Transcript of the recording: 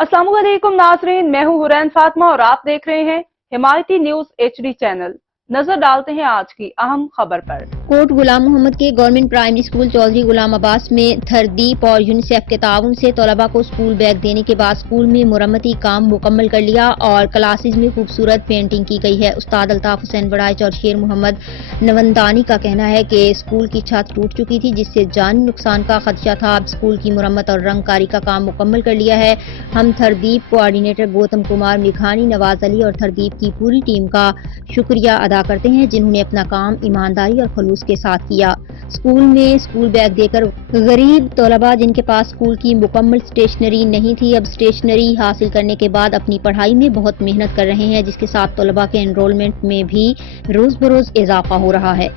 अस्सलाम वालेकुम नाज़रीन, मैं हूं हुरैन फातिमा और आप देख रहे हैं हिमायती न्यूज HD चैनल। नजर डालते हैं आज की अहम खबर पर। कोट गुलाम मोहम्मद के गवर्नमेंट प्राइमरी स्कूल चौधरी गुलाम अब्बास में थरदीप और यूनिसेफ के ताउन से तलबा को स्कूल बैग देने के बाद स्कूल में मुरम्मती काम मुकम्मल कर लिया और क्लासेज में खूबसूरत पेंटिंग की गई है। उस्ताद अल्ताफ हुसैन बड़ाइच और शेर मोहम्मद नवंदानी का कहना है कि स्कूल की छत टूट चुकी थी जिससे जानी नुकसान का खदशा था। अब स्कूल की मुरम्मत और रंगकारी का काम मुकम्मल कर लिया है। हम थरदीप कोऑर्डिनेटर गौतम कुमार मेघानी, नवाज अली और थरदीप की पूरी टीम का शुक्रिया अदा करते हैं जिन्होंने अपना काम ईमानदारी और खलूस के साथ किया। स्कूल में स्कूल बैग देकर गरीब तलबा जिनके पास स्कूल की मुकम्मल स्टेशनरी नहीं थी, अब स्टेशनरी हासिल करने के बाद अपनी पढ़ाई में बहुत मेहनत कर रहे हैं, जिसके साथ तलबा के एनरोलमेंट में भी रोज बरोज इजाफा हो रहा है।